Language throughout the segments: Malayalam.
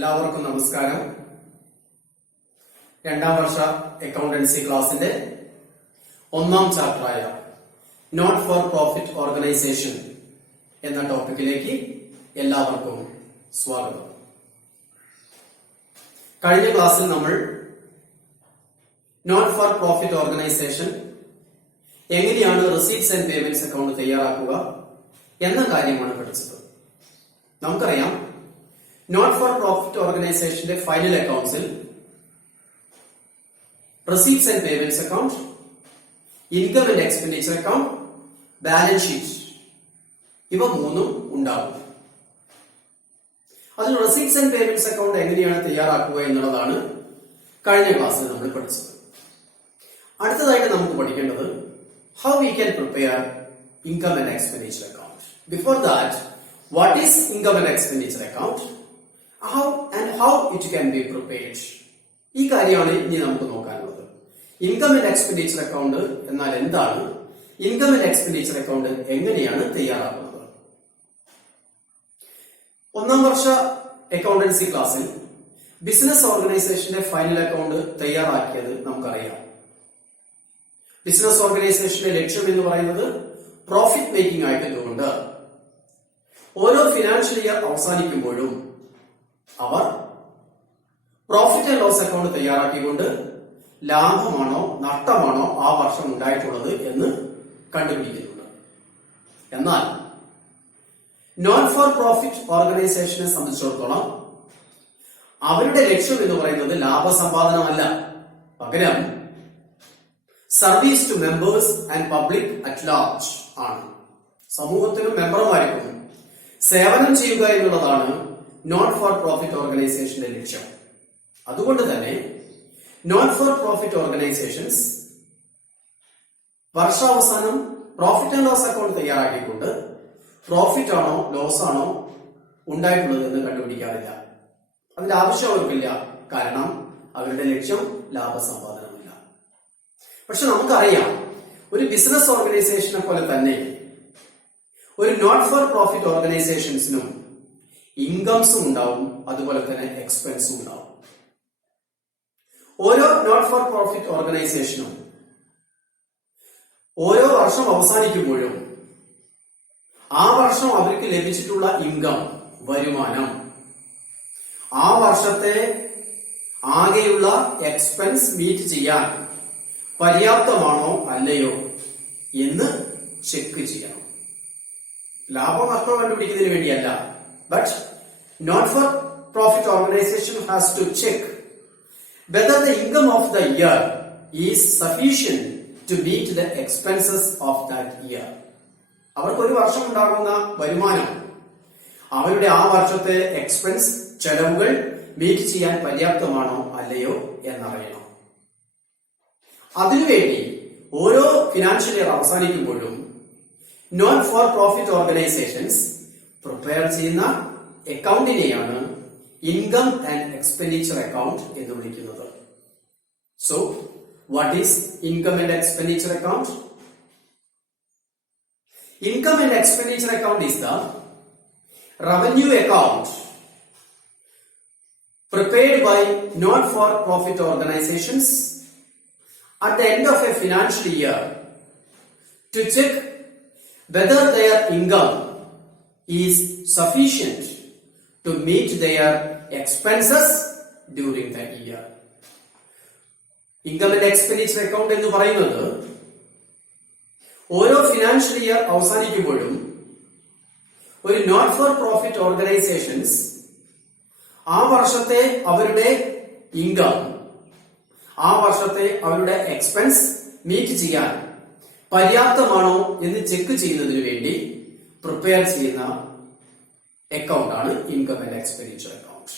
എല്ലാവർക്കും നമസ്കാരം. രണ്ടാം വർഷ അക്കൗണ്ടൻസി ക്ലാസിന്റെ ഒന്നാം ചാപ്റ്ററായ നോട്ട് ഫോർ പ്രോഫിറ്റ് ഓർഗനൈസേഷൻ എന്ന ടോപ്പിക്കിലേക്ക് എല്ലാവർക്കും സ്വാഗതം. കഴിഞ്ഞ ക്ലാസ്സിൽ നമ്മൾ നോട്ട് ഫോർ പ്രോഫിറ്റ് ഓർഗനൈസേഷൻ എങ്ങനെയാണ് റിസീപ്റ്റ്സ് ആൻഡ് പേയ്മെന്റ്സ് അക്കൗണ്ട് തയ്യാറാക്കുക എന്ന കാര്യമാണ് പഠിച്ചത്. നമുക്കറിയാം, നോട്ട് ഫോർ പ്രോഫിറ്റ് ഓർഗനൈസേഷന്റെ ഫൈനൽ അക്കൗണ്ട്സിൽ receipts and payments account, income and expenditure account, balance sheet ഇവ മൂന്നും ഉണ്ടാകും. അതിൽ റിസീപ്റ്റ്സ് ആൻഡ് പേയ്മെന്റ്സ് അക്കൗണ്ട് എങ്ങനെയാണ് തയ്യാറാക്കുക എന്നുള്ളതാണ് കഴിഞ്ഞ ക്ലാസ്സിൽ നമ്മൾ പഠിച്ചത്. അടുത്തതായിട്ട് നമുക്ക് പഠിക്കേണ്ടത് how we can prepare income and expenditure account. Before that, what is income and expenditure account? How it can be prepared? ഈ കാര്യമാണ് ഇനി നമുക്ക് നോക്കാനുള്ളത്. ഇൻകം ആൻഡ് എക്സ്പെൻഡിച്ചർ അക്കൗണ്ട് എന്നാൽ എന്താണ്? ഇൻകം ആൻഡ് എക്സ്പെൻഡിച്ചർ അക്കൗണ്ട് എങ്ങനെയാണ് തയ്യാറാക്കുന്നത്? ഒന്നാം വർഷ അക്കൗണ്ടൻസി ക്ലാസ്സിൽ ബിസിനസ് ഓർഗനൈസേഷന്റെ ഫൈനൽ അക്കൗണ്ട് തയ്യാറാക്കിയത് നമുക്കറിയാം. ബിസിനസ് ഓർഗനൈസേഷന്റെ ലക്ഷ്യം എന്ന് പറയുന്നത് പ്രോഫിറ്റ് മേക്കിംഗ് ആയിട്ടുകൊണ്ട് ഓരോ ഫിനാൻഷ്യൽ ഇയർ അവസാനിക്കുമ്പോഴും അവർ പ്രോഫിറ്റ് ആൻഡ് ലോസ് അക്കൗണ്ട് തയ്യാറാക്കിക്കൊണ്ട് ലാഭമാണോ നഷ്ടമാണോ ആ വർഷം ഉണ്ടായിട്ടുള്ളത് എന്ന് കണ്ടുപിടിക്കുന്നുണ്ട്. എന്നാൽ നോട്ട് ഫോർ പ്രോഫിറ്റ് ഓർഗനൈസേഷനെ സംബന്ധിച്ചിടത്തോളം അവരുടെ ലക്ഷ്യം എന്ന് പറയുന്നത് ലാഭസമ്പാദനമല്ല, പകരം service to members and public at large ആണ്. സമൂഹത്തിനും മെമ്പർമാർക്കും സേവനം ചെയ്യുക എന്നുള്ളതാണ് നോട്ട് ഫോർ പ്രോഫിറ്റ് ഓർഗനൈസേഷന്റെ ലക്ഷ്യം. അതുകൊണ്ട് തന്നെ നോട്ട് ഫോർ പ്രോഫിറ്റ് ഓർഗനൈസേഷൻസ് വർഷാവസാനം പ്രോഫിറ്റ് ആൻഡ് ലോസ് അക്കൗണ്ട് തയ്യാറാക്കിക്കൊണ്ട് പ്രോഫിറ്റ് ആണോ ലോസ് ആണോ ഉണ്ടായിട്ടുള്ളത് എന്ന് കണ്ടുപിടിക്കാറില്ല. അതിന്റെ ആവശ്യം അവർക്കില്ല, കാരണം അവരുടെ ലക്ഷ്യം ലാഭസമ്പാദനമില്ല. പക്ഷെ നമുക്കറിയാം, ഒരു ബിസിനസ് ഓർഗനൈസേഷനെ പോലെ തന്നെ ഒരു നോട്ട് ഫോർ പ്രോഫിറ്റ് ഓർഗനൈസേഷൻസിനും ഇൻകംസും ഉണ്ടാവും, അതുപോലെ തന്നെ എക്സ്പെൻസും ഉണ്ടാവും. ഓരോ നോട്ട് ഫോർ പ്രോഫിറ്റ് ഓർഗനൈസേഷനും ഓരോ വർഷം അവസാനിക്കുമ്പോഴും ആ വർഷം അവർക്ക് ലഭിച്ചിട്ടുള്ള ഇൻകം, വരുമാനം, ആ വർഷത്തെ ആകെയുള്ള എക്സ്പെൻസ് മീറ്റ് ചെയ്യാൻ പര്യാപ്തമാണോ അല്ലയോ എന്ന് ചെക്ക് ചെയ്യണം. ലാഭം നഷ്ടം കണ്ടുപിടിക്കുന്നതിന് വേണ്ടിയല്ല, but not for profit organization has to check whether the income of the year is sufficient to meet the expenses of that year. അവർക്ക് ഒരു വർഷം ഉണ്ടാകുന്ന വരുമാനം അവരുടെ ആ വർഷത്തെ എക്സ്പെൻസ്, ചെലവുകൾ മീറ്റ് ചെയ്യാൻ പര്യാപ്തമാണോ അല്ലയോ എന്നറിയണം. അതിനുവേണ്ടി ഓരോ ഫിനാൻഷ്യൽ ഇയർ അവസാനിക്കുമ്പോഴും not for profit organisations prepare ചെയ്യുന്ന അക്കൗണ്ടിനെയാണ് ഇൻകം ആൻഡ് എക്സ്പെൻഡിച്ചർ അക്കൗണ്ട് എന്ന് വിളിക്കുന്നത്. So what is income and expenditure account? Income and expenditure account is the revenue account prepared by not for profit organizations at the end of a financial year to check whether their income is sufficient to meet their expenses during the year. Income and expenditure account എന്ന് പറയുന്നത് ഓരോ ഫിനാൻഷ്യൽ ഇയർ അവസാനിക്കുമ്പോഴും ഒരു നോട്ട് ഫോർ പ്രോഫിറ്റ് ഓർഗനൈസേഷൻസ് ആ വർഷത്തെ അവരുടെ ഇൻകം, ആ വർഷത്തെ അവരുടെ എക്സ്പെൻസ് മീറ്റ് ചെയ്യാൻ പര്യാപ്തമാണോ എന്ന് ചെക്ക് ചെയ്യുന്നതിന് വേണ്ടി പ്രിപ്പയർ ചെയ്യുന്ന അക്കൗണ്ട് ആണ് income and expenditure account.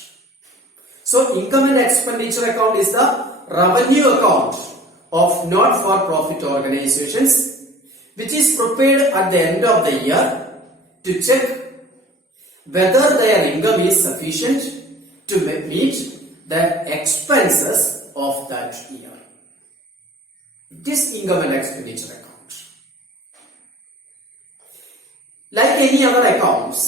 So income and expenditure account is the revenue account of not for profit organizations which is prepared at the end of the year to check whether their income is sufficient to meet the expenses of that year. It is income and expenditure account. Like any other accounts,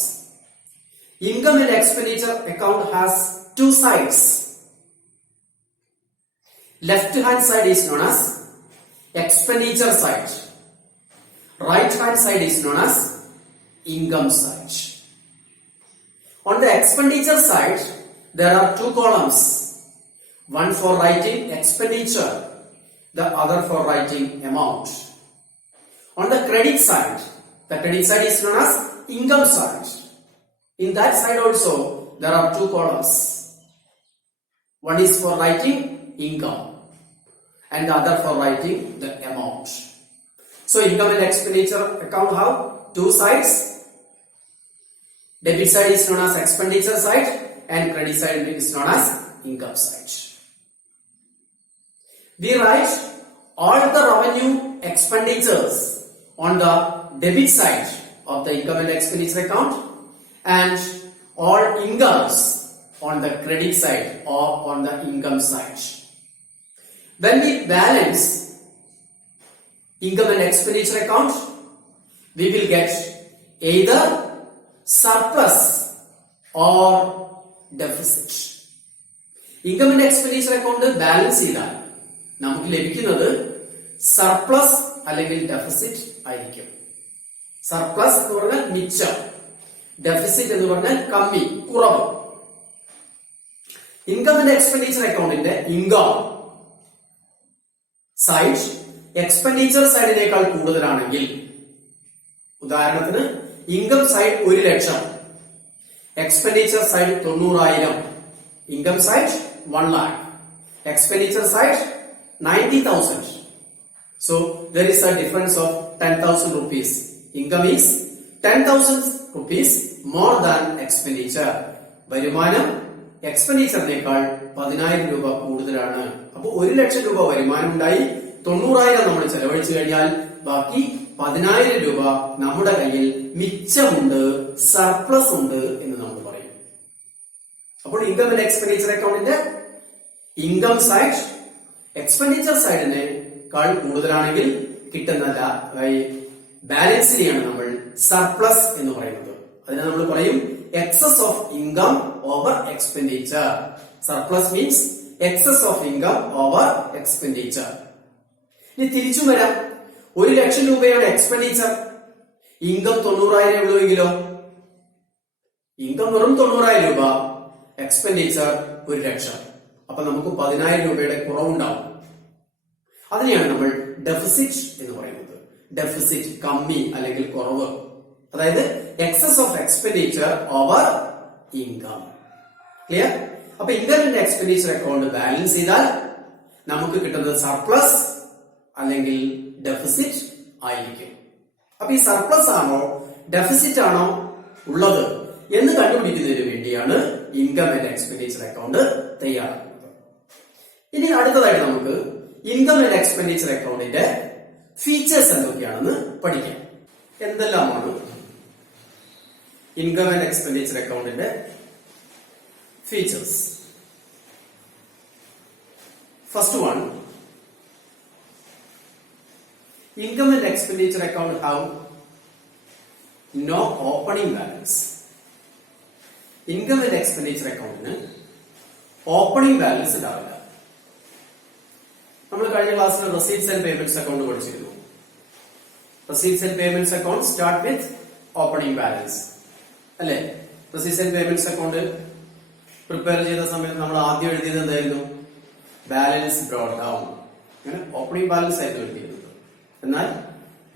income and expenditure account has two sides. Left hand side is known as expenditure side. Right hand side is known as income side. On the expenditure side, there are two columns. One for writing expenditure, the other for writing amount. On the credit side is known as income side. In that side also, there are two columns. One is for writing income and the other for writing the amount. So income and expenditure account have two sides. Debit side is known as expenditure side and credit side is known as income side. We write all the revenue expenditures on the debit side of the income and expenditure account and all incomes on the credit side or on the income side. When we balance income and expenditure account, we will get either surplus or deficit. Income and expenditure account balance ചെയ്താൽ നമുക്ക് ലഭിക്കുന്നത് സർപ്ലസ് അല്ലെങ്കിൽ ഡെഫിസിറ്റ് ആയിരിക്കും. സർപ്ലസ് എന്ന് പറഞ്ഞാൽ മിച്ചം, ഡെഫിസിറ്റ് എന്ന് പറഞ്ഞാൽ കമ്മി, കുറവ്. ഇൻകം ആൻഡ് എക്സ്പെൻഡിച്ചർ അക്കൗണ്ടിന്റെ ഇൻകം സൈഡ് എക്സ്പെൻഡിച്ചർ സൈഡിനേക്കാൾ കൂടുതലാണെങ്കിൽ, ഉദാഹരണത്തിന് income side 1,00,000, expenditure side 90,000, income side 1,00,000, expenditure side 90,000. So there is a difference of 10,000 rupees. Income is 10,000 rupees more than expenditure. വരുമാനം എക്സ്പെൻഡിച്ചറിനേക്കാൾ 10,000 രൂപ കൂടുതലാണ്. അപ്പോൾ 1,00,000 രൂപ വരുമാനം ഉണ്ടായി, 90,000 നമ്മൾ ചെലവഴിച്ചു കഴിഞ്ഞാൽ ബാക്കി 10,000 രൂപ നമ്മുടെ കയ്യിൽ മിച്ചമുണ്ട്, സർപ്ലസ് ഉണ്ട് എന്ന് നമ്മൾ പറയും. അപ്പോൾ ഇൻകം ആൻഡ് എക്സ്പെൻഡിച്ചർ അക്കൗണ്ടിന്റെ ഇൻകം സൈഡ് എക്സ്പെൻഡിച്ചർ സൈഡിനേക്കാൾ കൂടുതലാണെങ്കിൽ കിട്ടുന്ന ബാലൻസിനെയാണ് നമ്മൾ സർപ്ലസ് എന്ന് പറയുന്നത്. അതിനെ നമ്മൾ പറയും excess of income over expenditure. Surplus means excess of income over expenditure. ഇനി തിരിച്ചു വരാം. 1,00,000 രൂപയാണ് എക്സ്പെൻഡിച്ചർ, ഇൻകം 90,000 ഉള്ളുവെങ്കിലോ? ഇൻകം വെറും 90,000 രൂപ, എക്സ്പെൻഡിച്ചർ 1,00,000. അപ്പൊ നമുക്ക് 10,000 രൂപയുടെ കുറവുണ്ടാവും. അതിനെയാണ് നമ്മൾ ഡെഫിസിറ്റ് എന്ന് പറയുന്നത്. ഡെഫിസിറ്റ് കമ്മി അല്ലെങ്കിൽ കുറവ്, അതായത് excess of expenditure over income. Clear? അപ്പൊ income and expenditure account balance ചെയ്താൽ നമുക്ക് കിട്ടുന്നത് സർപ്ലസ് അല്ലെങ്കിൽ ഡെഫിസിറ്റ് ആയിരിക്കും. അപ്പൊ ഈ സർപ്ലസ് ആണോ ഡെഫിസിറ്റ് ആണോ ഉള്ളത് എന്ന് കണ്ടുപിടിക്കുന്നതിന് വേണ്ടിയാണ് ഇൻകം ആൻഡ് എക്സ്പെൻഡിച്ചർ അക്കൗണ്ട് തയ്യാറാക്കുന്നത്. ഇനി അടുത്തതായിട്ട് നമുക്ക് ഇൻകം ആൻഡ് എക്സ്പെൻഡിച്ചർ അക്കൗണ്ടിന്റെ ഫീച്ചേഴ്സ് എന്തൊക്കെയാണെന്ന് പഠിക്കാം. എന്തെല്ലാമാണ് ഇൻകം ആൻഡ് എക്സ്പെൻഡിച്ചർ അക്കൗണ്ടിന്റെ features? First one, income and expenditure account have no opening balance. Income and expenditure account opening balance ഉണ്ടാവില്ല. നമ്മൾ കഴിഞ്ഞ ക്ലാസ്സിൽ റെസീറ്റ്സ് ആൻഡ് പേയ്മെന്റ്സ് അക്കൗണ്ട് പഠിച്ചിരുന്നു. Receipts and payments account start with opening balance അല്ലെ? Receipts and payments account prepare ചെയ്ത സമയത്ത് നമ്മൾ ആദ്യം എഴുതിയത് എന്തായിരുന്നു? Balance brought down. അങ്ങനെ ഓപ്പണിംഗ് ബാലൻസ് ആയിരുന്നു എഴുതിയത്. എന്നാൽ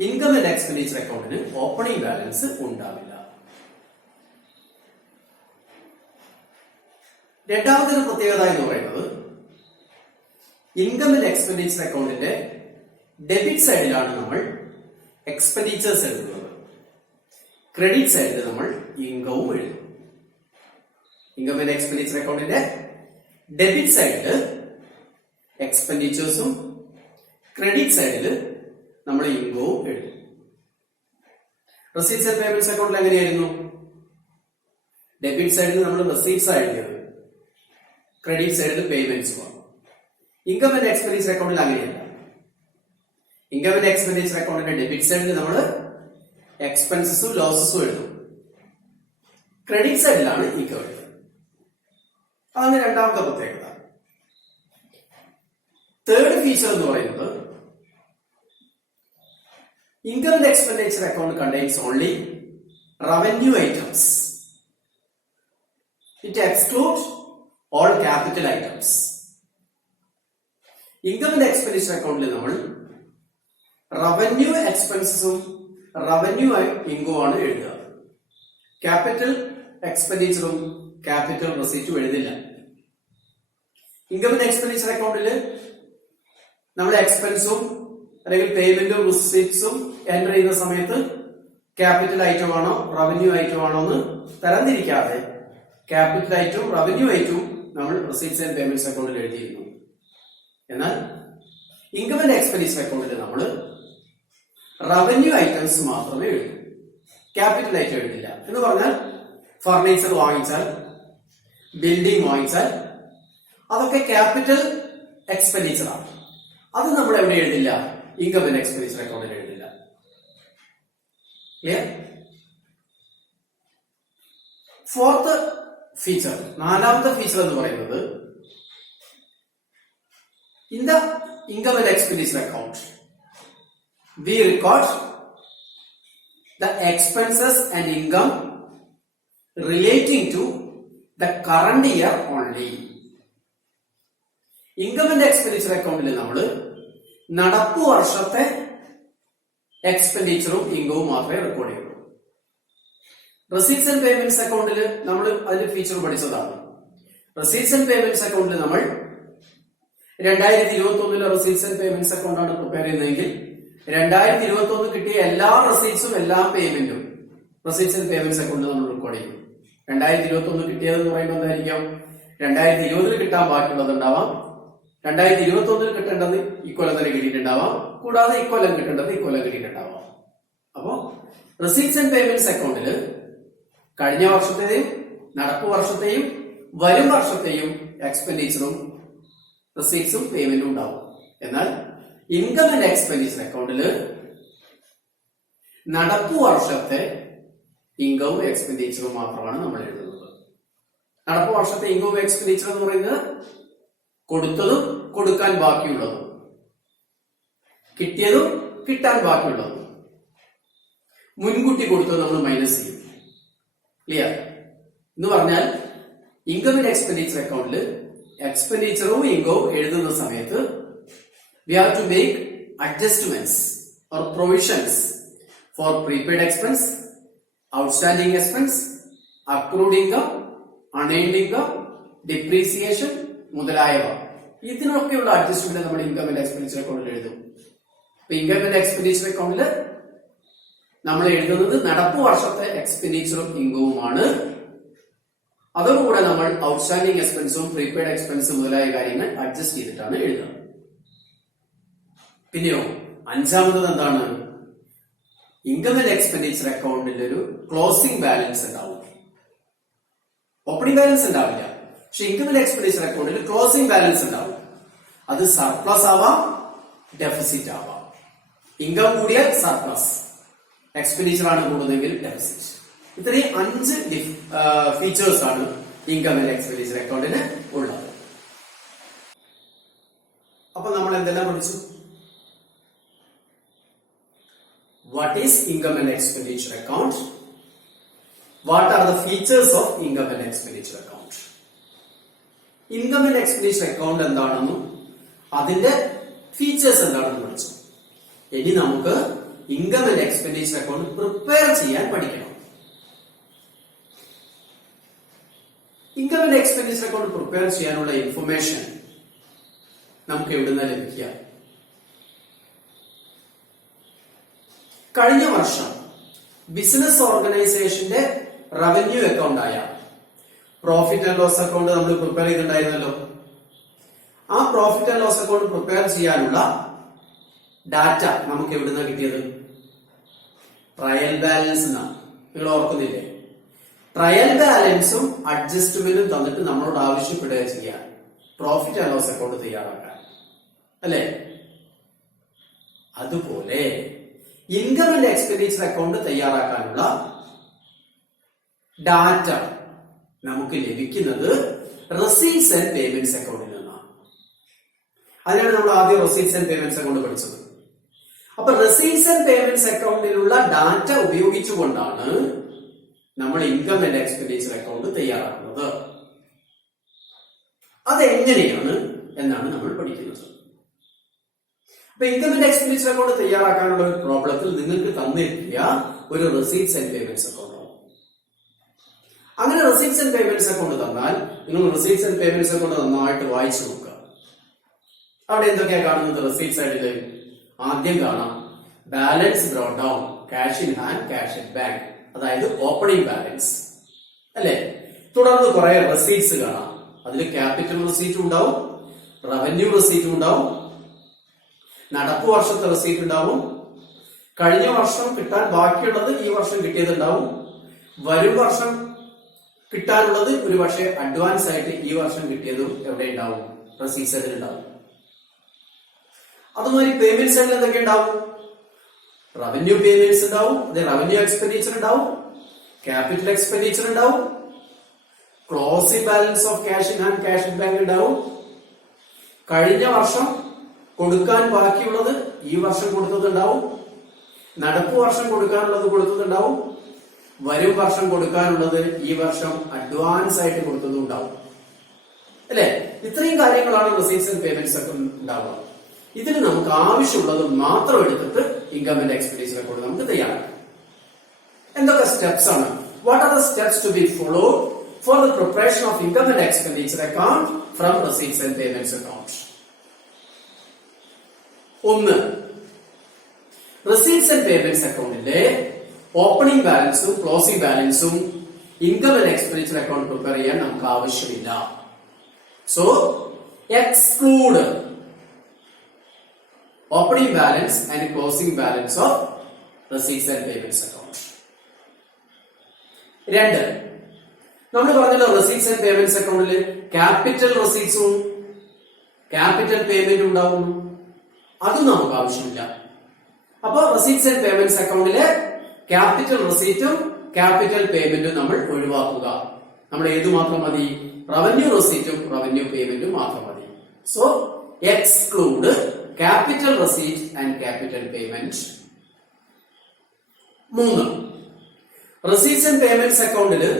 ഇൻകം ആൻഡ് എക്സ്പെൻഡിച്ചർ അക്കൗണ്ടിന് ഓപ്പണിംഗ് ബാലൻസ് ഉണ്ടാവില്ല. രണ്ടാമതൊരു പ്രത്യേകത എന്ന് പറയുന്നത് ഇൻകം ആൻഡ് എക്സ്പെൻഡിച്ചർ അക്കൗണ്ടിന്റെ ഡെബിറ്റ് സൈഡിലാണ് നമ്മൾ എക്സ്പെൻഡിച്ചേഴ്സ് എഴുതുന്നത്, ക്രെഡിറ്റ് സൈഡിൽ നമ്മൾ ഇൻകവും എഴുതും. ഇൻകം ആൻഡ് എക്സ്പെൻഡിച്ചർ അക്കൗണ്ടിന്റെ ഡെബിറ്റ് സൈഡില് എക്സ്പെൻഡിച്ചേഴ്സും ക്രെഡിറ്റ് സൈഡില് നമ്മൾ ഇൻകവും എഴുതും. റെസീറ്റ്സ് ആൻഡ് പേയ്മെന്റ്സ് അക്കൗണ്ടിൽ എങ്ങനെയായിരുന്നു? ഡെബിറ്റ് സൈഡിൽ നമ്മൾ റെസീറ്റ്സ് എഴുതിയത്, ക്രെഡിറ്റ് സൈഡിൽ പേയ്മെന്റ്സ്. ഇൻകം ആൻഡ് എക്സ്പെൻഡിച്ചർ അക്കൗണ്ടിൽ അങ്ങനെയല്ല. ഇൻകം ആൻഡ് എക്സ്പെൻഡിച്ചർ അക്കൗണ്ടിന്റെ ഡെബിറ്റ് സൈഡിൽ നമ്മൾ എക്സ്പെൻസസും ലോസസും എഴുതും, ക്രെഡിറ്റ് സൈഡിലാണ് ഇൻകം എഴുതുന്നത്. അതാണ് രണ്ടാമത്തെ പ്രത്യേകത. തേർഡ് ഫീച്ചർ എന്ന് പറയുന്നത് income and expenditure account contains only revenue items. It exclude all capital items. Income and expenditure അക്കൗണ്ടിൽ നമ്മൾ റവന്യൂ എക്സ്പെൻസും റവന്യൂ ഇൻകം ആണ് എഴുതുക. ക്യാപിറ്റൽ എക്സ്പെൻഡിച്ചറും ക്യാപിറ്റൽ റെസീറ്റും എഴുതില്ല. ഇൻകം ആൻഡ് എക്സ്പെൻഡിച്ചർ അക്കൗണ്ടിൽ നമ്മൾ എക്സ്പെൻസും അല്ലെങ്കിൽ പേയ്മെന്റും റിസീറ്റ്സും എൻ്റർ ചെയ്യുന്ന സമയത്ത് ക്യാപിറ്റൽ ഐറ്റം ആണോ റവന്യൂ ഐറ്റം ആണോ എന്ന് തരംതിരിക്കാതെ ക്യാപിറ്റൽ ഐറ്റവും റവന്യൂ ഐറ്റവും നമ്മൾ റിസീറ്റ്സ് ആൻഡ് പേയ്മെന്റ്സ് അക്കൗണ്ടിൽ എഴുതിയിരുന്നു. എന്നാൽ ഇൻകം ആൻഡ് എക്സ്പെൻഡിച്ചർ അക്കൗണ്ടിൽ നമ്മൾ റവന്യൂ ഐറ്റംസ് മാത്രമേ എഴുതൂ, ക്യാപിറ്റൽ ഐറ്റം എഴുതില്ല. എന്ന് പറഞ്ഞാൽ ഫർണിച്ചർ വാങ്ങിച്ചാൽ, ബിൽഡിംഗ് വാങ്ങിച്ചാൽ അതൊക്കെ ക്യാപിറ്റൽ എക്സ്പെൻഡിച്ചർ ആണ്. അത് നമ്മൾ എവിടെ എഴുതില്ല? ഇൻകം ആൻഡ് എക്സ്പെൻഡിച്ചർ അക്കൗണ്ടിൽ എഴുതില്ല. ക്ലിയർ? ഫോർത്ത് ഫീച്ചർ, നാലാമത്തെ ഫീച്ചർ എന്ന് പറയുന്നത് in the income and expenditure account we record the expenses and income relating to the current year only. Income and expenditure അക്കൗണ്ടിൽ നമ്മൾ നടപ്പു വർഷത്തെ എക്സ്പെൻഡിച്ചറും ഇൻകവും മാത്രമേ റെക്കോർഡ് ചെയ്യുള്ളൂ. റെസീറ്റ്സ് ആൻഡ് പേയ്മെന്റ്സ് അക്കൗണ്ടിൽ നമ്മൾ അതിന്റെ ഫീച്ചർ പഠിച്ചതാണ്. റെസീറ്റ്സ് ആൻഡ് പേയ്മെന്റ്സ് അക്കൗണ്ടിൽ നമ്മൾ 2021 റെസീറ്റ്സ് ആൻഡ് പേയ്മെന്റ്സ് അക്കൗണ്ട് ആണ് പ്രിപ്പയർ ചെയ്യുന്നതെങ്കിൽ 2021 കിട്ടിയ എല്ലാ റെസീറ്റ്സും എല്ലാ പേയ്മെന്റും റെസീറ്റ്സ് ആൻഡ് പേയ്മെന്റ്സ് അക്കൗണ്ടിൽ നമ്മൾ റെക്കോർഡ് ചെയ്യും. 2021 കിട്ടിയതെന്ന് പറയുമ്പോൾ എന്തായിരിക്കും? 2020 കിട്ടാൻ ബാക്കിയുള്ളത് ഉണ്ടാവാം, 2021 കിട്ടേണ്ടത് ഇക്കൊല്ലം തന്നെ കിട്ടിയിട്ടുണ്ടാവാം, കൂടാതെ ഇക്കൊല്ലം കിട്ടേണ്ടത് ഇക്കൊല്ലം കിട്ടിയിട്ടുണ്ടാവാം. അപ്പോ റെസീറ്റ്സ് ആൻഡ് പേയ്മെന്റ്സ് അക്കൗണ്ടിൽ കഴിഞ്ഞ വർഷത്തെയും നടപ്പു വർഷത്തെയും വരും വർഷത്തെയും എക്സ്പെൻഡിച്ചറും റെസീറ്റ്സും പേയ്മെന്റും ഉണ്ടാവും. എന്നാൽ ഇൻകം ആൻഡ് എക്സ്പെൻഡിച്ചർ അക്കൗണ്ടിൽ നടപ്പു വർഷത്തെ ഇൻകവും എക്സ്പെൻഡിച്ചറും മാത്രമാണ് നമ്മൾ എഴുതുന്നത്. നടപ്പു വർഷത്തെ ഇൻകവും എക്സ്പെൻഡിച്ചർ എന്ന് പറയുന്നത് കൊടുത്തതും കൊടുക്കാൻ ബാക്കിയുള്ളതും, കിട്ടിയതും കിട്ടാൻ ബാക്കിയുള്ളതും. മുൻകൂട്ടി കൊടുത്തത് നമ്മൾ മൈനസ് ചെയ്യും. ക്ലിയർ? എന്ന് പറഞ്ഞാൽ ഇൻകം ആൻഡ് എക്സ്പെൻഡിച്ചർ അക്കൗണ്ടിൽ എക്സ്പെൻഡിച്ചറും ഇൻകവും എഴുതുന്ന സമയത്ത് we have to make adjustments or provisions for prepaid expense, outstanding expense, accrued income, unearned income, depreciation മുതലായവ. ഇതിനൊക്കെയുള്ള അഡ്ജസ്റ്റ്മെന്റ് നമ്മുടെ ഇൻകം ആൻഡ് എക്സ്പെൻഡിച്ചർ അക്കൗണ്ടിൽ എഴുതും. ഇപ്പൊ ഇൻകം ആൻഡ് എക്സ്പെൻഡിച്ചർ അക്കൗണ്ടിൽ നമ്മൾ എഴുതുന്നത് നടപ്പു വർഷത്തെ എക്സ്പെൻഡിച്ചറും ഇൻകവുമാണ്. അതോടുകൂടെ നമ്മൾ ഔട്ട്സ്റ്റാൻഡിംഗ് എക്സ്പെൻസും പ്രീപെയ്ഡ് എക്സ്പെൻസും മുതലായ കാര്യങ്ങൾ അഡ്ജസ്റ്റ് ചെയ്തിട്ടാണ് എഴുതുന്നത്. പിന്നെയോ അഞ്ചാമത് എന്താണ്? ഇൻകം ആൻഡ് എക്സ്പെൻഡിച്ചർ അക്കൗണ്ടിൽ ഒരു ക്ലോസിംഗ് ബാലൻസ് ഉണ്ടാവും. ഓപ്പണിംഗ് ബാലൻസ് ഉണ്ടാവില്ല, പക്ഷെ ഇൻകം ആൻഡ് എക്സ്പെൻഡിച്ചർ അക്കൗണ്ടിൽ ക്ലോസിംഗ് ബാലൻസ് ഉണ്ടാവും. അത് സർപ്ലസ് ആവാം, ഡെഫിസിറ്റ് ആവാം. ഇൻകം കൂടിയാൽ സർപ്ലസ്, എക്സ്പെൻഡിച്ചർ ആണ് കൂടുന്നതെങ്കിൽ ഡെഫിസിറ്റ്. ഇത്രയും 5 ഫീച്ചേഴ്സ് ആണ് ഇൻകം ആൻഡ് എക്സ്പെൻഡിച്ചർ അക്കൗണ്ടിന് ഉള്ളത്. അപ്പൊ നമ്മൾ എന്തെല്ലാം പഠിച്ചു? What is income and expenditure account? What are the features of income and expenditure account? Income and expenditure account എന്താണെന്നും അതിന്റെ ഫീച്ചേഴ്സ് എന്താണെന്ന് പഠിച്ചു. ഇനി നമുക്ക് income and expenditure account prepare ചെയ്യാൻ പഠിക്കണം. Income and expenditure account prepare ചെയ്യാനുള്ള ഇൻഫർമേഷൻ നമുക്ക് എവിടുന്ന ലഭിക്കുക? കഴിഞ്ഞ വർഷം ബിസിനസ് ഓർഗനൈസേഷന്റെ റവന്യൂ അക്കൗണ്ട് ആയ പ്രോഫിറ്റ് ആൻഡ് ലോസ് അക്കൗണ്ട് നമ്മൾ പ്രിപ്പയർ ചെയ്തിട്ടുണ്ടായിരുന്നല്ലോ. ആ profit and loss account prepare ചെയ്യാനുള്ള ഡാറ്റ നമുക്ക് എവിടുന്ന കിട്ടിയത്? ട്രയൽ ബാലൻസ് എന്നാണ്. നിങ്ങൾ ഓർക്കുന്നില്ലേ? ട്രയൽ ബാലൻസും അഡ്ജസ്റ്റ്മെന്റും തന്നിട്ട് നമ്മളോട് ആവശ്യപ്പെടുക ചെയ്യാൻ പ്രോഫിറ്റ് ആൻഡ് ലോസ് അക്കൗണ്ട് തയ്യാറാക്കാൻ, അല്ലെ? അതുപോലെ ഇൻകം ആൻഡ് എക്സ്പെൻഡിച്ചർ അക്കൗണ്ട് തയ്യാറാക്കാനുള്ള ഡാറ്റ നമുക്ക് ലഭിക്കുന്നത് റെസീറ്റ്സ് ആൻഡ് പേയ്മെന്റ്സ് അക്കൗണ്ടിൽ നിന്നാണ്. അതിനാണ് നമ്മൾ ആദ്യം റെസീറ്റ്സ് ആൻഡ് പേയ്മെന്റ്സ് അക്കൗണ്ട് പഠിച്ചത്. അപ്പൊ റെസീറ്റ്സ് ആൻഡ് പേയ്മെന്റ്സ് അക്കൗണ്ടിലുള്ള ഡാറ്റ ഉപയോഗിച്ചുകൊണ്ടാണ് നമ്മൾ ഇൻകം ആൻഡ് എക്സ്പെൻഡിച്ചർ അക്കൗണ്ട് തയ്യാറാക്കുന്നത്. അതെങ്ങനെയാണ് എന്നാണ് നമ്മൾ പഠിക്കുന്നത്. അപ്പൊ ഇൻകം ആൻഡ് എക്സ്പെൻഡിച്ചർ അക്കൗണ്ട് തയ്യാറാക്കാനുള്ള ഒരു പ്രോബ്ലത്തിൽ നിങ്ങൾക്ക് തന്നിരിക്കുക ഒരു റെസീറ്റ്സ് ആൻഡ് പേയ്മെന്റ്സ് അക്കൗണ്ട്. അങ്ങനെ റെസീറ്റ്സ് ആൻഡ് പേയ്മെന്റ്സ് അക്കൗണ്ട് തന്നാൽ നിങ്ങൾ റെസീറ്റ്സ് ആൻഡ് പേയ്മെന്റ്സ് അക്കൗണ്ട് നന്നായിട്ട് വായിച്ചു നോക്കുക. അവിടെ എന്തൊക്കെയാ കാണുന്നത്? റെസീറ്റ് സൈഡില് ആദ്യം കാണാം balance brought down, cash in hand, cash in bank, അതായത് ഓപ്പണിംഗ് ബാലൻസ് അല്ലെ. തുടർന്ന് കുറെ റെസീറ്റ്സ് കാണാം. അതിൽ ക്യാപിറ്റൽ റെസീറ്റും ഉണ്ടാവും, റവന്യൂ റെസീറ്റും ഉണ്ടാവും, നടപ്പ് വർഷത്തെ റെസീറ്റ് ഉണ്ടാവും, കഴിഞ്ഞ വർഷം കിട്ടാൻ ബാക്കിയുള്ളത് ഈ വർഷം കിട്ടിയതുണ്ടാവും, വരും വർഷം കിട്ടാനുള്ളത് ഒരു പക്ഷേ അഡ്വാൻസ് ആയിട്ട് ഈ വർഷം കിട്ടിയതും എവിടെ ഉണ്ടാവും? റെസീറ്റ് സൈഡിൽ ഉണ്ടാവും. അതുമാതിരി പേയ്മെന്റ് സൈഡിൽ എന്തൊക്കെ ഉണ്ടാവും? റവന്യൂ പേയ്മെന്റ്സ് ഉണ്ടാവും, റവന്യൂ എക്സ്പെൻഡിച്ചർ ഉണ്ടാവും, ക്യാപിറ്റൽ എക്സ്പെൻഡിച്ചർ ഉണ്ടാവും, closing balance of cash in hand, cash in bank ഉണ്ടാവും, കഴിഞ്ഞ വർഷം കൊടുക്കാൻ ബാക്കിയുള്ളത് ഈ വർഷം കൊടുത്തതുണ്ടാവും, നടപ്പ് വർഷം കൊടുക്കാനുള്ളത് കൊടുത്തതുണ്ടാവും, വരും വർഷം കൊടുക്കാനുള്ളത് ഈ വർഷം അഡ്വാൻസ് ആയിട്ട് കൊടുത്തതുണ്ടാവും അല്ലെ. ഇത്രയും കാര്യങ്ങളാണ് റെസീറ്റ്സ് ആൻഡ് പേയ്മെന്റ്സ് ഒക്കെ ഉണ്ടാവുക. ഇതിന് നമുക്ക് ആവശ്യമുള്ളത് മാത്രം എടുത്തിട്ട് ഇൻകം ആൻഡ് എക്സ്പെൻഡിച്ചർ അക്കൗണ്ട് നമുക്ക് തയ്യാറാക്കാം. എന്തൊക്കെ സ്റ്റെപ്സ് ആണ്? What are the steps to be followed for the preparation of income and expenditure account from receipts and payments account? ഒന്ന്, റെസീറ്റ്സ് ആൻഡ് പേയ്മെന്റ്സ് അക്കൗണ്ടിലെ ഓപ്പണിംഗ് ബാലൻസും ക്ലോസിംഗ് ബാലൻസും income and expenditure account prepare ചെയ്യാൻ നമുക്ക് ആവശ്യമില്ല. So exclude opening balance and closing balance of receipts and payments account. രണ്ട്, നമ്മൾ പറഞ്ഞല്ലോ റെസീറ്റ്സ് ആൻഡ് പേയ്മെന്റ്സ് അക്കൗണ്ടിൽ ക്യാപിറ്റൽ റെസീറ്റ്സും ക്യാപിറ്റൽ പേയ്മെന്റും ഉണ്ടാവും. അതും നമുക്ക് ആവശ്യമില്ല. അപ്പൊ റെസീറ്റ്സ് ആൻഡ് പേയ്മെന്റ്സ് അക്കൗണ്ടിലെ ക്യാപിറ്റൽ റെസീറ്റും ക്യാപിറ്റൽ പേയ്മെന്റും നമ്മൾ ഒഴിവാക്കുക. നമ്മൾ ഏതു മാത്രം മതി? റവന്യൂ റെസീറ്റും റവന്യൂ പേയ്മെന്റും മാത്രം മതി. So exclude capital receipt and capital payment. മൂന്ന്, റെസീറ്റ്സ് ആൻഡ് പേയ്മെന്റ്സ് അക്കൗണ്ടില്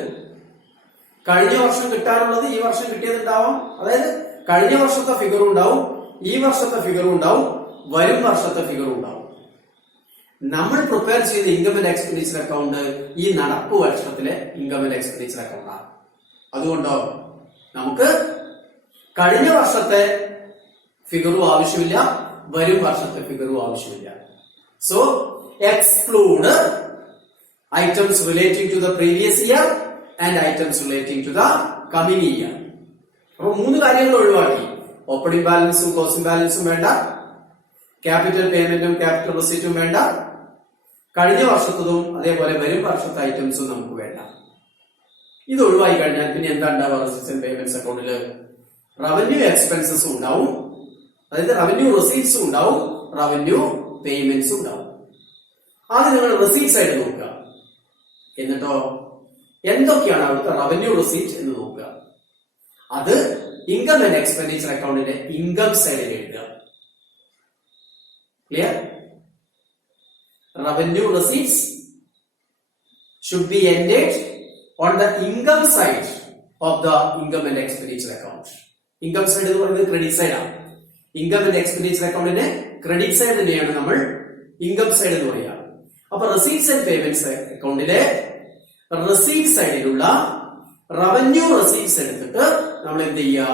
കഴിഞ്ഞ വർഷം കിട്ടാനുള്ളത് ഈ വർഷം കിട്ടിയതുണ്ടാവാം. അതായത് കഴിഞ്ഞ വർഷത്തെ ഫിഗറും ഉണ്ടാവും, ഈ വർഷത്തെ ഫിഗറും ഉണ്ടാവും, വരും വർഷത്തെ ഫിഗറും ഉണ്ടാവും. നമ്മൾ പ്രിപ്പയർ ചെയ്ത ഇൻകം ആൻഡ് എക്സ്പെൻഡിച്ചർ അക്കൗണ്ട് ഈ നടപ്പ് വർഷത്തിലെ ഇൻകം ആൻഡ് എക്സ്പെൻഡിച്ചർ അക്കൗണ്ടാണ്. അതുകൊണ്ടോ നമുക്ക് കഴിഞ്ഞ വർഷത്തെ ഫിഗറും ആവശ്യമില്ല, വരും വർഷത്തെ ഫിഗറും ആവശ്യമില്ല. So exclude items relating to the previous year and items relating to the coming year. അപ്പൊ മൂന്ന് കാര്യങ്ങൾ ഒഴിവാക്കി. ഓപ്പണിംഗ് ബാലൻസും ക്ലോസിംഗ് ബാലൻസും വേണ്ട, ക്യാപിറ്റൽ പേയ്മെന്റും ക്യാപിറ്റൽ റെസീറ്റും വേണ്ട, കഴിഞ്ഞ വർഷത്തതും അതേപോലെ വരും വർഷത്തെ ഐറ്റംസും നമുക്ക് വേണ്ട. ഇത് ഒഴിവായി കഴിഞ്ഞാൽ പിന്നെ എന്താ ഉണ്ടാവുക? റെസീറ്റ്സ് ആൻഡ് പേയ്മെന്റ്സ് അക്കൗണ്ടിൽ റവന്യൂ എക്സ്പെൻസസും ഉണ്ടാവും, അതായത് റവന്യൂ റെസീറ്റ്സും ഉണ്ടാവും, റവന്യൂ പേയ്മെന്റ്സും ഉണ്ടാവും. ആദ്യം നിങ്ങൾ റെസീറ്റ് സൈഡ് നോക്കുക. എന്നിട്ടോ എന്തൊക്കെയാണ് അവിടുത്തെ റവന്യൂ റെസീറ്റ് എന്ന് നോക്കുക. അത് ഇൻകം ആൻഡ് എക്സ്പെൻഡിച്ചർ അക്കൗണ്ടിന്റെ ഇൻകം സൈഡിൽ എഴുതുക. Clear? Revenue receipts should be entered on the income side of the income and expenditure account. Income side എന്ന് പറയുന്നത് ക്രെഡിറ്റ് സൈഡാണ്. ഇൻകം ആൻഡ് എക്സ്പെൻഡിച്ചർ അക്കൗണ്ടിന്റെ ക്രെഡിറ്റ് സൈഡ് തന്നെയാണ് നമ്മൾ ഇൻകം സൈഡ് എന്ന് പറയുക. അപ്പൊ റെസീറ്റ്സ് ആൻഡ് പേയ്മെന്റ്സ് അക്കൗണ്ടിലെ റെസീറ്റ് സൈഡിലുള്ള റവന്യൂ റെസീറ്റ്സ് എടുത്തിട്ട് നമ്മൾ എന്ത് ചെയ്യുക?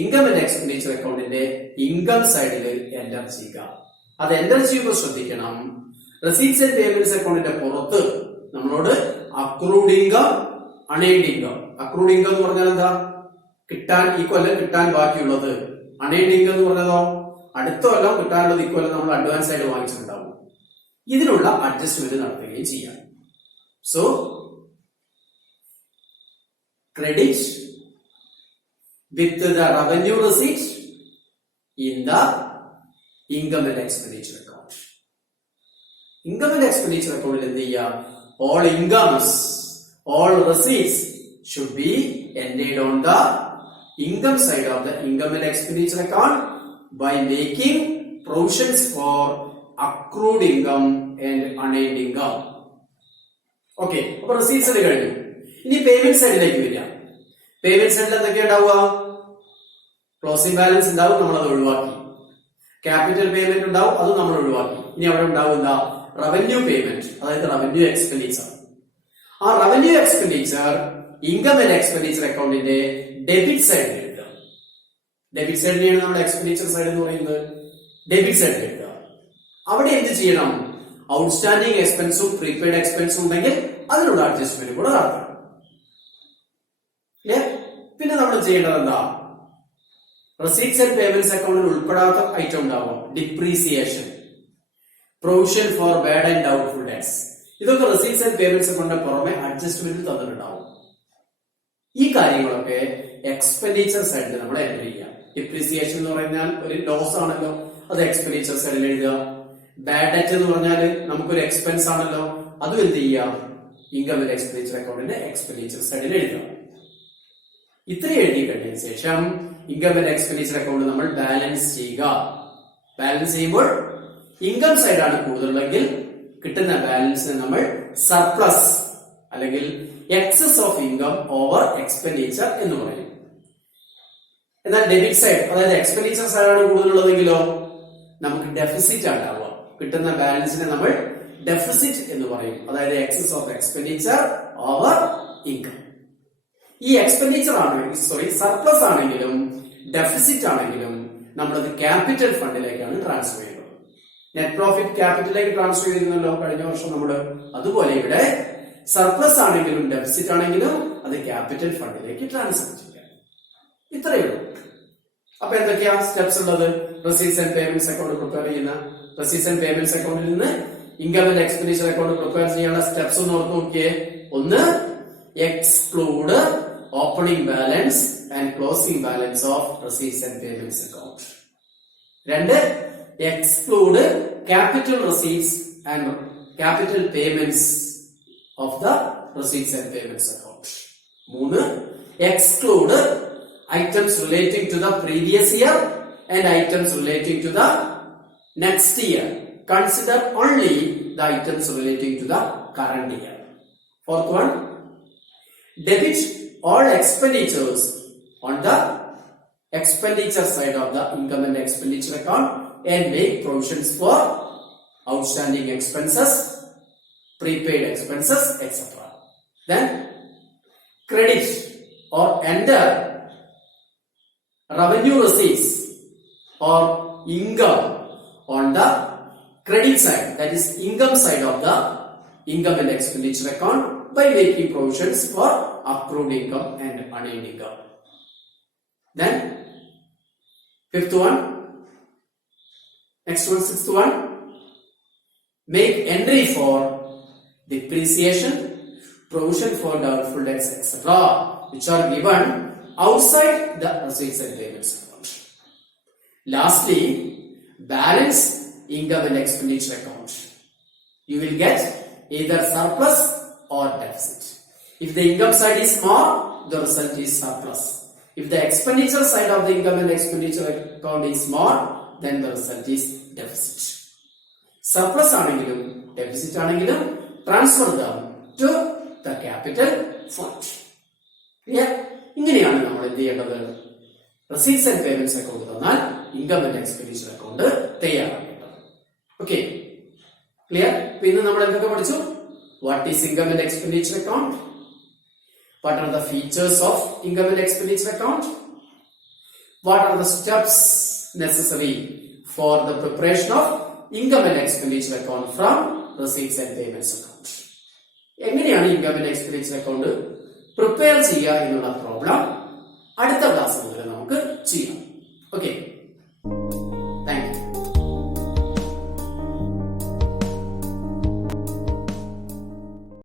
ഇൻകം ആൻഡ് എക്സ്പെൻഡിച്ചർ അക്കൗണ്ടിന്റെ ഇൻകം സൈഡിൽ എന്റർ ചെയ്യുക. അത് എന്റർ ചെയ്യുമ്പോൾ ശ്രദ്ധിക്കണം, റെസീറ്റ്സ് ആൻഡ് പേയ്മെന്റ്സ് അക്കൗണ്ടിന്റെ പുറത്ത് നമ്മളോട് accrued income, unaided income. Accrued income എന്ന് പറഞ്ഞാൽ എന്താ? കിട്ടാൻ ഈ കൊല്ലം കിട്ടാൻ ബാക്കിയുള്ളത്. അൺഎയ്ഡ് ഇൻകം എന്ന് പറഞ്ഞതോ അടുത്ത കൊല്ലം കിട്ടാനുള്ളത് ഈ കൊല്ലം നമ്മൾ അഡ്വാൻസ് ആയിട്ട് വാങ്ങിച്ചിട്ടുണ്ടാവും. ഇതിനുള്ള അഡ്ജസ്റ്റ്മെന്റ് നടത്തുകയും ചെയ്യാം. So credit with the revenue receipt in the income and expenditure account. Income and expenditure അക്കൗണ്ടിൽ എന്ത് ചെയ്യാം? All incomes, all receipts should be entered on the income side of the income and expenditure account by making provisions for accrued income and unearned income. Okay, അപ്പൊ റെസീറ്റ് സൈഡ് കഴിഞ്ഞു. ഇനി പേയ്മെന്റ് സൈഡിലേക്ക് വരിക. പേയ്മെന്റ് സൈഡിൽ എന്തൊക്കെയാ ഉണ്ടാവുക? ക്ലോസിംഗ് ബാലൻസ് ഉണ്ടാവും, നമ്മളത് ഒഴിവാക്കി. ക്യാപിറ്റൽ പേയ്മെന്റ് ഉണ്ടാവും, അത് നമ്മൾ ഒഴിവാക്കി. ഇനി അവിടെ ഉണ്ടാവും എന്താ? റവന്യൂ പേയ്മെന്റ്, അതായത് റവന്യൂ എക്സ്പെൻഡിച്ചർ. ആ revenue expenditure income and expenditure അക്കൗണ്ടിന്റെ ഡെബിറ്റ് സൈഡിൽ എഴുതുക. ഡെബിറ്റ് സൈഡിനെയാണ് നമ്മുടെ എക്സ്പെൻഡിച്ചർ സൈഡ് എന്ന് പറയുന്നത്. ഡെബിറ്റ് സൈഡിൽ എഴുതുക. അവിടെ എന്ത് ചെയ്യണം? ഔട്ട്സ്റ്റാൻഡിംഗ് എക്സ്പെൻസും പ്രീപെയ്ഡ് എക്സ്പെൻസും ഉണ്ടെങ്കിൽ അതിനുള്ള അഡ്ജസ്റ്റ്മെന്റ് കൂടെ നടത്തണം. പിന്നെ നമ്മൾ ചെയ്യേണ്ടത് എന്താ? റെസീറ്റ്സ് ആൻഡ് പേയ്മെന്റ്സ് അക്കൗണ്ടിൽ ഉൾപ്പെടാത്ത ഐറ്റം ഉണ്ടാവും. Depreciation, provision for bad and doubtful debts, ഇതൊക്കെ റെസീറ്റ്സ് ആൻഡ് പേയ്മെന്റ്സ് അക്കൗണ്ടിന് പുറമെ അഡ്ജസ്റ്റ്മെന്റ് തന്നിട്ടുണ്ടാവും. ഈ കാര്യങ്ങളൊക്കെ എക്സ്പെൻഡിച്ചർ സൈഡിൽ നമ്മൾ എൻട്രി ചെയ്യാം. ഡിപ്രീസിയേഷൻ എന്ന് പറഞ്ഞാൽ ഒരു ലോസ് ആണല്ലോ, അത് എക്സ്പെൻഡിച്ചർ സൈഡിൽ എഴുതുക. ബാഡ് ഡെറ്റ് എന്ന് പറഞ്ഞാൽ നമുക്കൊരു എക്സ്പെൻസ് ആണല്ലോ, അതും എന്ത് ചെയ്യാം? ഇൻകം ആൻഡ് എക്സ്പെൻഡിച്ചർ അക്കൗണ്ടിന്റെ എക്സ്പെൻഡിച്ചർ സൈഡിൽ എഴുതുക. ഇത്രയും എഴുതി കഴിഞ്ഞതിന് ശേഷം ഇൻകം ആൻഡ് എക്സ്പെൻഡിച്ചർ അക്കൗണ്ട് നമ്മൾ ബാലൻസ് ചെയ്യുക. ബാലൻസ് ചെയ്യുമ്പോൾ ഇൻകം സൈഡാണ് കൂടുതലെങ്കിൽ കിട്ടുന്ന ബാലൻസിനെ നമ്മൾ സർപ്ലസ് അല്ലെങ്കിൽ excess of income over expenditure എന്ന് പറയും. എന്നാൽ ഡെബിറ്റ് സൈഡ്, അതായത് എക്സ്പെൻഡിച്ചർ സൈഡാണ് കൂടുതലുള്ളതെങ്കിലോ നമുക്ക് ഡെഫിസിറ്റ് ഉണ്ടാവുക. കിട്ടുന്ന ബാലൻസിനെ നമ്മൾ ഡെഫിസിറ്റ് എന്ന് പറയും, അതായത് excess of expenditure over income. ഈ എക്സ്പെൻഡിച്ചർ സർപ്ലസ് ആണെങ്കിലും ഡെഫിസിറ്റ് ആണെങ്കിലും നമ്മളത് ക്യാപിറ്റൽ ഫണ്ടിലേക്കാണ് ട്രാൻസ്ഫർ ചെയ്യുന്നത്. നെറ്റ് പ്രോഫിറ്റ് ക്യാപിറ്റലിലേക്ക് ട്രാൻസ്ഫർ ചെയ്തിരുന്നല്ലോ കഴിഞ്ഞ വർഷം നമ്മള്. അതുപോലെ ഇവിടെ സർപ്ലസ് ആണെങ്കിലും ഡെഫിസിറ്റ് ആണെങ്കിലും അത് ക്യാപിറ്റൽ ഫണ്ടിലേക്ക് ട്രാൻസ്ഫർ ചെയ്യാം. ഇത്രയേ ഉള്ളൂ. അപ്പൊ എന്തൊക്കെയാ സ്റ്റെപ്സ് ഉള്ളത്? Receipts and payments account prepare ചെയ്യുന്ന റെസീറ്റ്സ് ആൻഡ് പേയ്മെന്റ്സ് അക്കൗണ്ടിൽ നിന്ന് income and expenditure account prepare ചെയ്യാനുള്ള സ്റ്റെപ്സ് ഒന്ന് ഓർത്ത് നോക്കിയേ. ഒന്ന്, exclude opening balance and closing balance of receipts and payments account. രണ്ട്, exclude capital receipts and capital payments of the receipts and payments account. മൂന്ന്, exclude items relating to the previous year and items relating to the next year. Consider only the items relating to the current year. Fourth one, debit all expenditures on the expenditure side of the income and expenditure account and make provisions for outstanding expenses, prepaid expenses, etc. Then credit or enter revenue receipts or income on the credit side, that is income side of the income and expenditure account by making provisions for accrued income and unearned income. Then fifth one, next one, sixth one, make entry for depreciation, provision for doubtful debts, etc., which are given outside the receipts and payments account. Lastly, balance income and expenditure account. You will get either surplus or deficit. If the income side is small, the result is surplus. If the expenditure side of the income and expenditure account is small, then the result is deficit. Surplus ആണെങ്കിലും deficit ആണെങ്കിലും transfer them to the capital fund. Clear? ഇങ്ങനെയാണ് നമ്മൾ എന്ത് ചെയ്യേണ്ടത്? റെസീറ്റ്സ് ആൻഡ് പേയ്മെന്റ്സ് അക്കൗണ്ട് തന്നാൽ ഇൻകം ആൻഡ് എക്സ്പെൻഡിച്ചർ അക്കൗണ്ട് തയ്യാറാക്കേണ്ടത്. Okay, clear? പിന്നെ നമ്മൾ എന്തൊക്കെ പഠിച്ചു? What is income and expenditure account? What are the features of income and expenditure account? What are the steps necessary for the preparation of income and expenditure account from receipts and payments account? എങ്ങനെയാണ് income and expenditure account prepare ചെയ്യുക എന്നുള്ള പ്രോബ്ലം അടുത്ത ക്ലാസ് മുതൽ നമുക്ക് ചെയ്യാം.